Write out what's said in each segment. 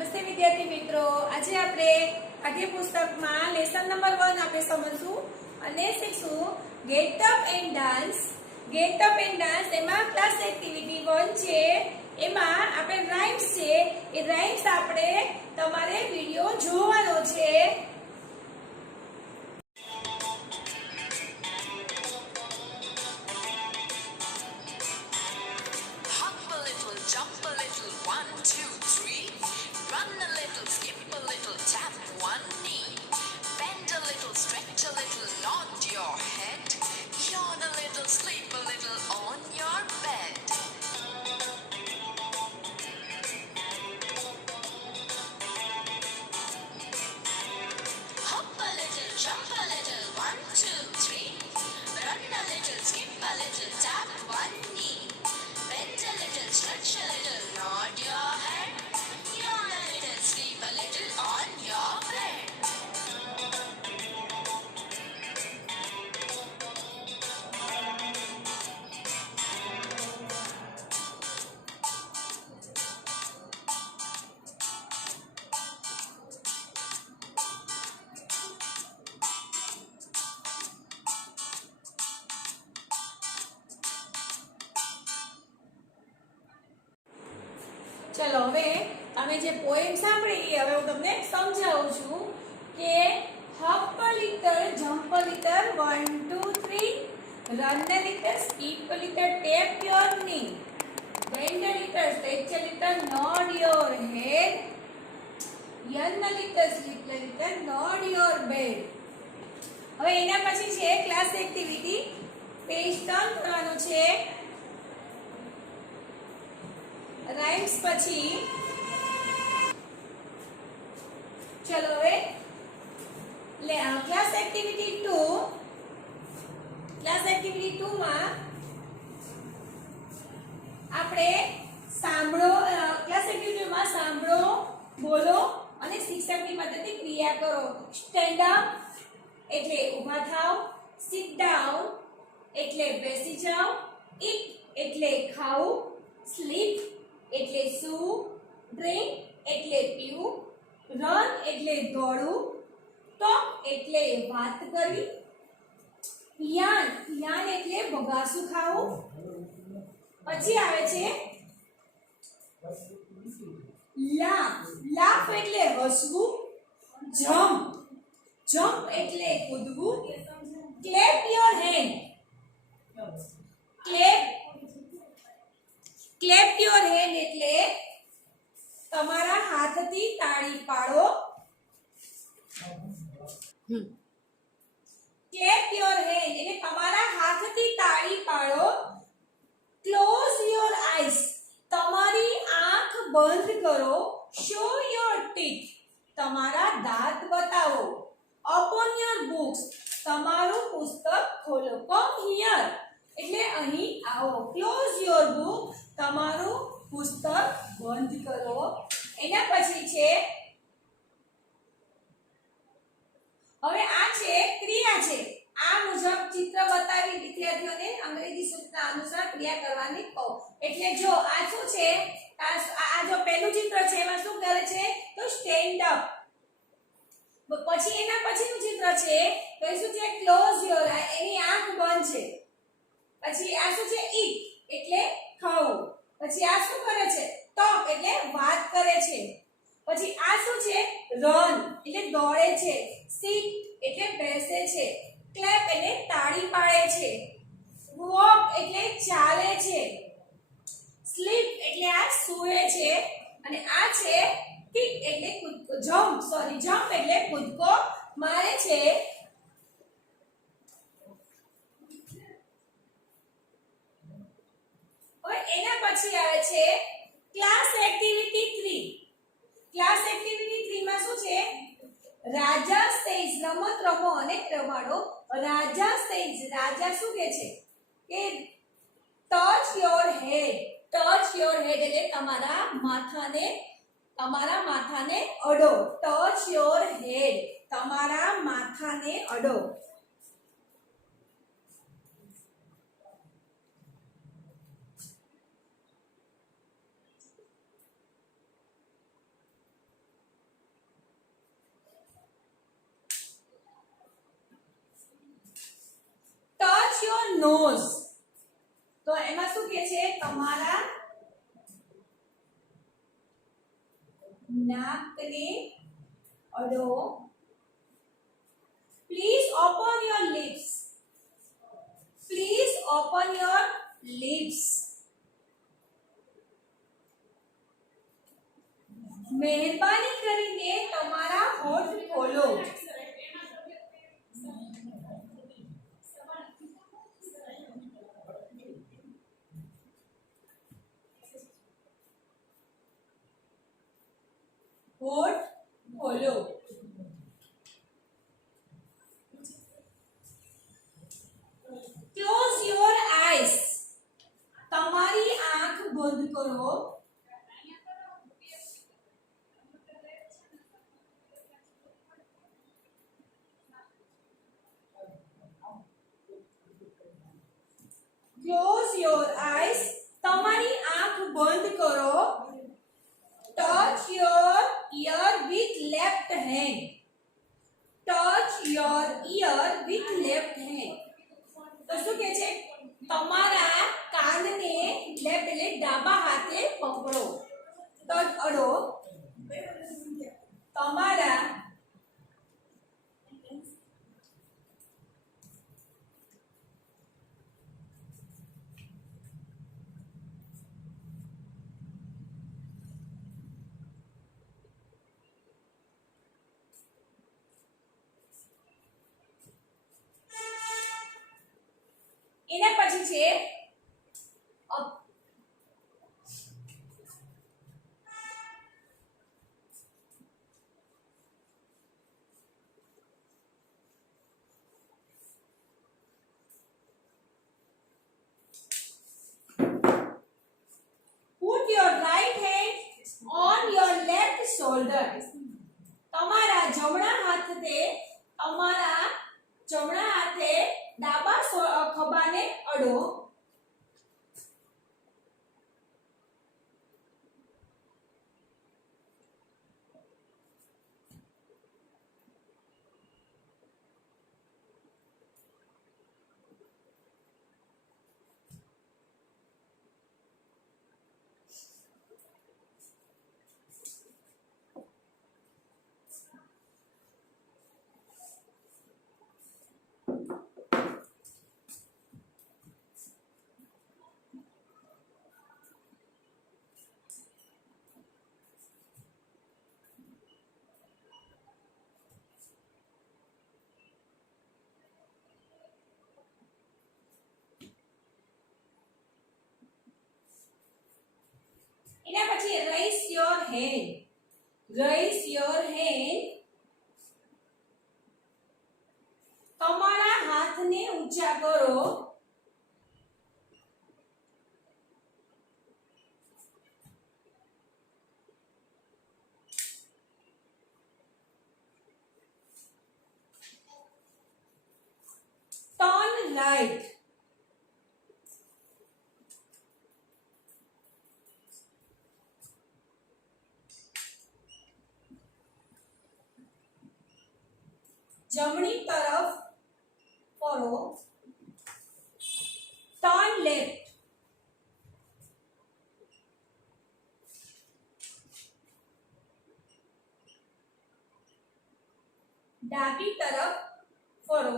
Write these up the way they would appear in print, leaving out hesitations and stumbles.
નમસ્તે વિદ્યાર્થી મિત્રો, આજે આપણે પાઠ્યપુસ્તકમાં લેસન નંબર 1 આપણે સમજશું અને શીખશું get up and dance. Get up and dance એમાં ક્લાસ એક્ટિવિટી 1 છે. એમાં આપણે રાઇમ્સ છે, એ રાઇમ્સ આપણે તમારે વિડિયો જોવાનો છે. Jump a little, 1, 2, 3. Run a little, skip a little, tap one knee. Bend a little, stretch a little, nod your head. Yawn a little, sleep a little on your bed. Hop a little, jump a little, 1, 2, 3. Run a little, skip a little, tap one knee. Bend a little, stretch a little, nod your head. Yawn a little, sleep a little on your bed. ચલો હવે તમે જે poem સાંભળી હવે હું તમને સમજાવું છું કે hop a little, jump a little, 1, 2, 3. Run a little, skip a little, tap your knee. Bend a little, stretch a little, nod your head. Yawn a little, sleep a little, nod your bed. હવે એના પછી છે class activity. Page turn કરવાનું છે. Rhymes પછી ચલો હવે class activity 2. Class activity 2 માં આપણે સાંભળો. ક્લાસ એક્ટિવિટી માં સાંભળો, બોલો અને શિક્ષકની મદદથી ક્રિયા કરો. સ્ટેન્ડ અપ એટલે ઊભા થાવ, સિટ ડાઉન એટલે બેસી જાઓ, ઈટ એટલે ખાવું, સ્લીપ એટલે સૂવું, ડ્રિંક એટલે પીવું, રન એટલે દોડવું, ટોક એટલે વાત કરવી, યાન એટલે બગાસું ખાવું. પછી આવે છે લાફ એટલે હસવું, જમ્પ એટલે કૂદવું, clap your hand clap your hand એટલે તમારા હાથથી તાળી પાડો. ક્લેપ યોર હેન્ડ એટલે તમારા હાથથી તાળી પાડો. ક્લોઝ યોર આઈઝ તમારી આંખ બંધ કરો. શો યોર ટીથ તમારા દાંત બતાવો. ઓપન યોર બુક્સ તમારું પુસ્તક ખોલો. કમ હિયર એટલે અહીં આવો. ક્લોઝ યોર બુક તમારું પુસ્તક બંધ કરો. એના પછી છે હવે આ છે ક્રિયા છે. આ મુજબ ચિત્ર બતાવી વિદ્યાર્થીઓને અંગ્રેજી સૂચના અનુસાર ક્રિયા કરવાની કહો. એટલે જો આ શું છે, આ જો પહેલું ચિત્ર છે એમાં શું કરે છે તો સ્ટેન્ડ અપ. પછી એના પછીનું ચિત્ર છે તો એ શું છે ક્લોઝ યોર આઈ એની આંખ બંધ છે. પછી આ શું છે ઈટ એટલે ખાવું. પછી આ શું કરે છે ટોક એટલે વાત કરે છે. પછી આ શું છે રન એટલે દોડે છે. સિટ એટલે બેસે છે. ક્લેપ એટલે તાળી પાડે છે. વોક એટલે ચાલે છે. સ્લીપ એટલે આ સૂવે છે. અને આ છે કિક એટલે કૂદકો, જમ્પ એટલે કૂદકો મારે છે. હવે એના પછી આવે છે ક્લાસ એક્ટિવિટી 3. ક્લાસ એક્ટિવિટી 3 માં શું છે રાજા સેજ રમત રમો અને રમાડો. રાજા સેજ રાજા શું કહે છે કે touch your head. Touch your head એટલે તમારા માથાને અડો. ટચ યોર હેડ તમારા માથાને અડો. nose. તો એમાં શું કહે છે તમારા નાકને અડો. Please open your lips. Please open your lips. મહેરબાની કરીને તમારા હોઠ ખોલો. હોઠ ખોલો. Close your eyes. તમારી આંખ બંધ કરો. Close your eyes. તમારી આંખ બંધ કરો. Touch your ear with left hand. Touch your ear with left hand. તો શું કહે છે તમારા કાનને લેફ્ટ એટલે ડાબા હાથે પકડો. ટચ અડો. તમારા એના પછી છે Put your right hand on your left shoulder. તમારા જમણા હાથે ડાબા ખભાને અડો. એના પછી raise your hand. Raise your hand. તમારા હાથને ઊંચા કરો. Turn right. જમણી તરફ ફરો. Turn left. ડાબી તરફ ફરો.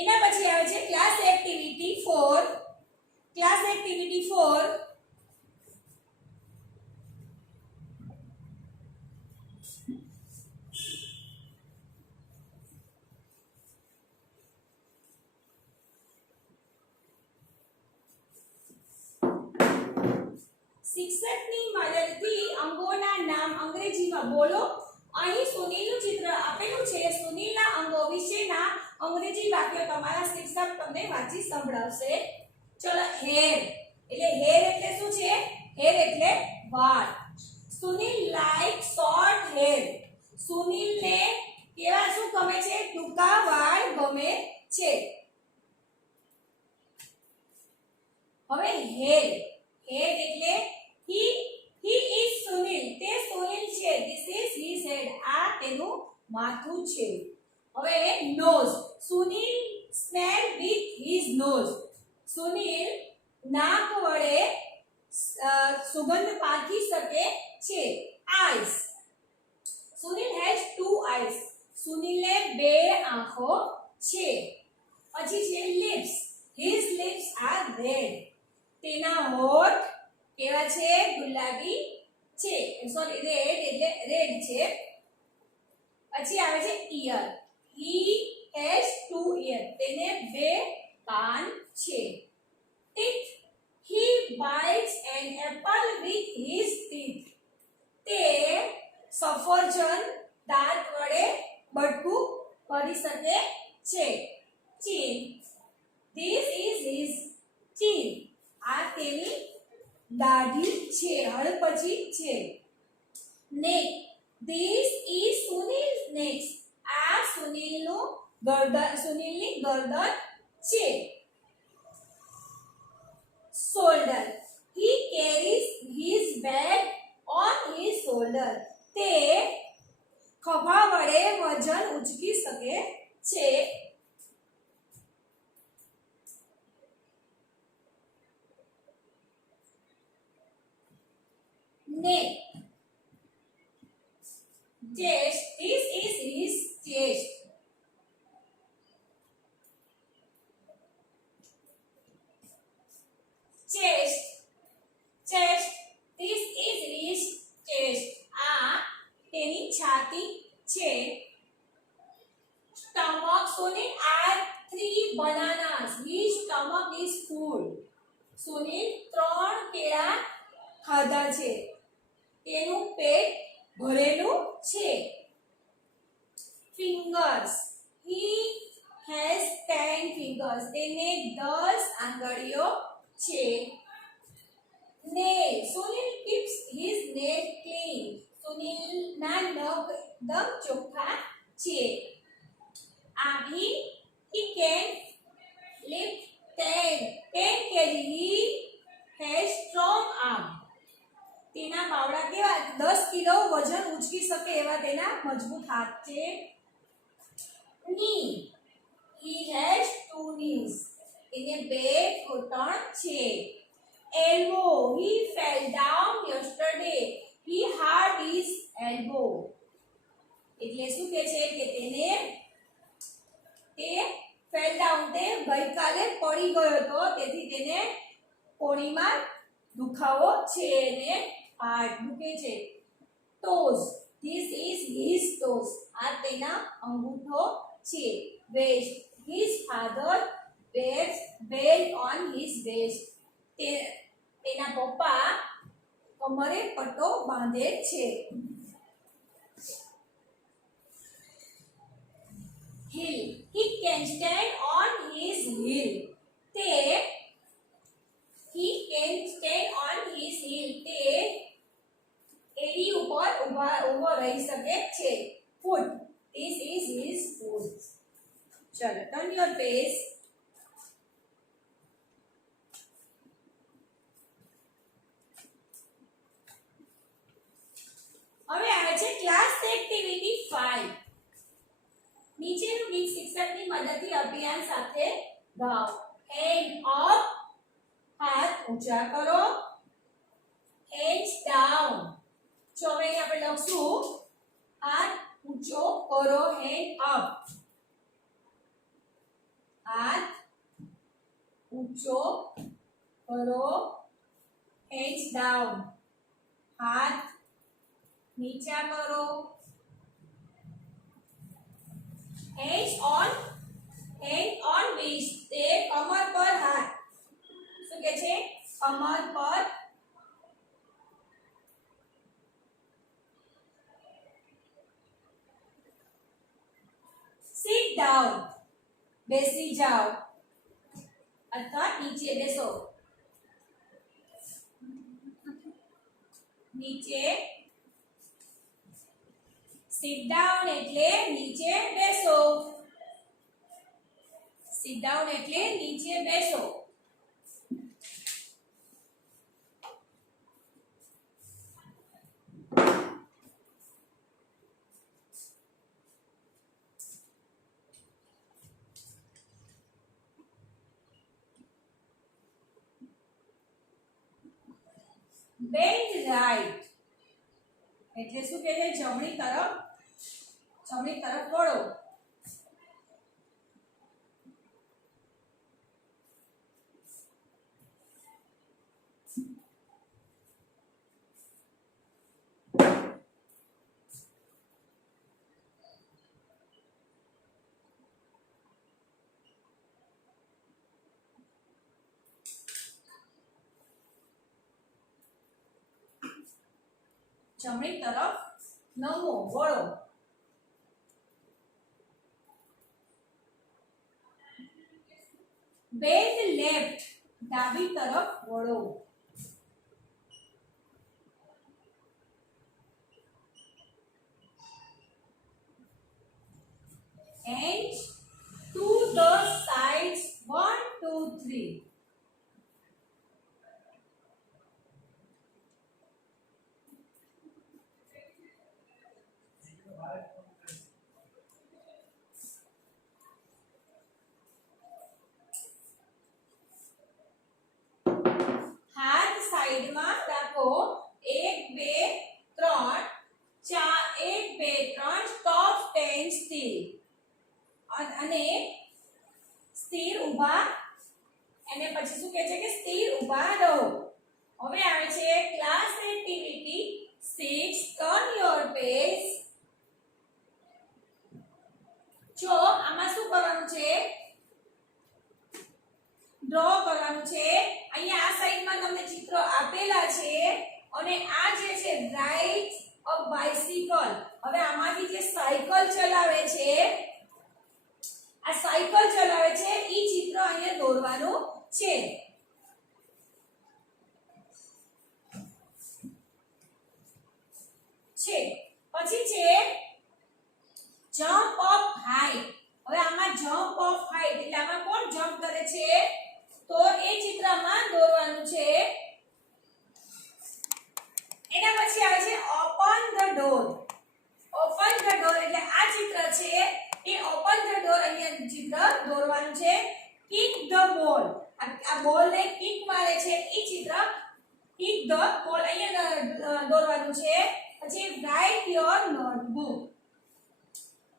એના પછી આવે છે ક્લાસ એક્ટિવિટી 4. ક્લાસ એક્ટિવિટી 4 શિક્ષકની મદદથી અંગોના નામ અંગ્રેજીમાં બોલો. અહીં સુનિલનું ચિત્ર આપેલું છે. સુનિલના અંગો વિશેના અંગ્રેજી વાક્યો તમારા શિક્ષક તમને વાંચી સંભળાવશે. ચલો હેર એટલે શું છે? હેર એટલે વાળ. Sunil like short hair. સુનિલને કેવા શું ગમે છે? ટૂંકા વાળ ગમે છે. હવે હેર એટલે he is Sunil. તે સુનિલ છે. This is his head. આ તેનું માથું છે. હવે nose, Sunil smell with his nose. Sunil નાક વડે સુગંધ પારખી શકે છે. Eyes, Sunil has two eyes. સુનિલને બે આંખો છે. પછી છે lips, his lips are red. તેના હોઠ કેવા છે? ગુલાબી છે. સોરી, રેડ એટલે રેડ છે. પછી આવે છે ઈયર, હી હેઝ ટુ ઈયર. તેને બે કાન છે. Teeth, he bites an apple with his teeth. તે સફરજન દાંત વડે બટકું કરી શકે છે. ચીન, this is his chin. આ તેની દાઢી છે, હડપચી છે. નેક, this is Sunil's neck. આ સુનિલનું સુનિલની ગરદન છે. Shoulder, he carries his bag on his shoulder. તે ખભા વડે વજન ઉચકી શકે છે. neck, chest, this is his chest. chest, chest, this is his chest. આ તેની છાતી છે. stomach, Sunil had 3 bananas. His stomach is full. Sunil 3 કેળા ખાધા છે. તેનું પેટ ભરેલું છે. fingers, he has 10 fingers. તેને 10 આંગળીઓ છે. nail, Sunil keeps his nail clean. સુનિલના નખ એકદમ ચોખ્ખા છે. Army, he can lift 10 kg. He has strong arm. તેના બાવડા કેવા? 10 કિલો વજન ઉચકી શકે એવા તેના મજબૂત હાથ છે. knee, he has 2 knees. તેને 2 ઘૂંટણ છે. elbow, he fell down yesterday. He hurt his elbow. એટલે શું કહે છે કે તેને તે ફેલ ડાઉન, તે ગઈકાલે પડી ગયો હતો, તેથી તેને કોણીમાં દુખાવો છે અને હાર્ટ દુખે છે. toes, this is his toes. આ તેના અંગૂઠો છે. waist, his father wears belt on his waist. તેના પપ્પા કમરે પટ્ટો બાંધે છે. heel, he can stand on his heel. he can stand on his heel. તે એડી ઉપર ઊભો રહી શકે છે. foot, this is his foot. ચલો, turn your face. હવે આવે છે ક્લાસ એક્ટિવિટી 5. નીચેનું ગીત શિક્ષકની મદદથી અભિયાન સાથે ગાઓ. હેન્ડ અપ, હાથ ઊંચા કરો. Hands down. જો હવે આપણે લખશું હાથ ઊંચો કરો, હેન્ડ અપ. હાથ ઊંચો કરો, હેન્ડ્સ ડાઉન. હાથ નીચા કરો. hands on waist. તે કમર પર હાથ. શું કહે છે? કમર પર. sit down, બેસી જાઓ અથવા નીચે બેસો. નીચે. sit down એટલે નીચે બેસો. sit down એટલે નીચે બેસો. બેન્ડ રાઈટ એટલે શું કહે છે જમણી તરફ વળો. જમણી તરફ નમો વળો. બેન્ડ લેફ્ટ ડાબી તરફ વળો. and to the sides 1 2 3. હાથ સાઈડમાં રાખો. 1 2 3 4 1 2 3 સ્ટોપ સ્ટેન્ડ સ્ટીલ અને સ્થિર ઊભા એને પછી શું કહે છે કે સ્થિર ઊભા રહો. હવે આવે છે class activity 6 turn your page. જો આમાં શું કરવાનું છે ડ્રો કરવાનું છે. અહીંયા આ સાઈડમાં તમને ચિત્રો આપેલા છે અને આ જે છે રાઇડ અ બાઇસિકલ. હવે આમાંથી જે સાયકલ ચલાવે છે આ સાયકલ ચલાવે છે ઈ ચિત્ર અહીંયા દોરવાનું છે. પછી છે જમ્પ અપ હાઈટ. હવે આમાં જમ્પ અપ હાઈટ એટલે આમાં કોણ જમ્પ કરે છે તો એ ચિત્રમાં દોરવાનું છે. એના પછી આવે છે open the door. Open the door એટલે આ ચિત્ર છે એ ઓપન ધ ડોર અહીંયા ચિત્ર દોરવાનું છે. કિક ધ બોલ આ બોલ ને કિક મારે છે એ ચિત્ર કિક ધ બોલ અહીંયા દોરવાનું છે. પછી write your notebook.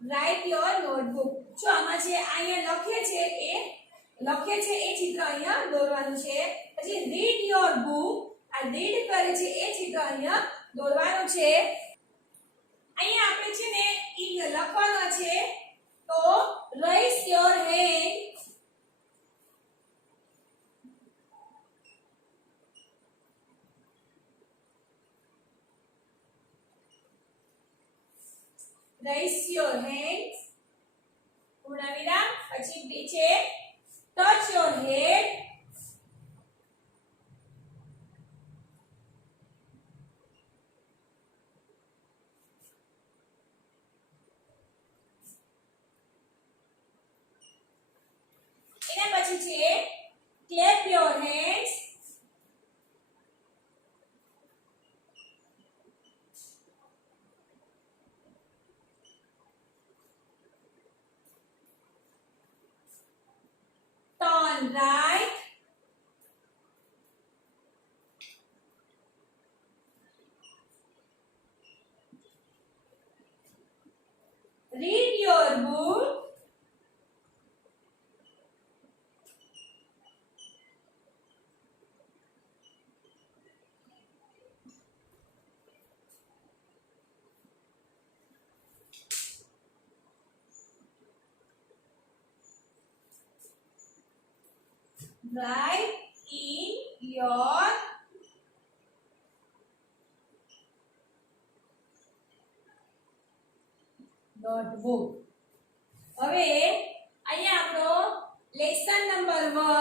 Write your notebook જો આમાં છે અહીંયા લખે છે એ ચિત્ર અહીંયા દોરવાનું છે. પછી રીડ યોર બુક આ રીડ કરે છે એ ચિત્ર અહીંયા દોરવાનું છે. અહીંયા આપણે છે ને ઈ લખવાનું છે તો raise your hand. raise your hands પૂર્ણ વિરામ. પછી નીચે touch your head. એના પછી છે clap your hands. turn right. read your book. Write in your notebook. હવે અહીંયા આપણો લેસન નંબર 1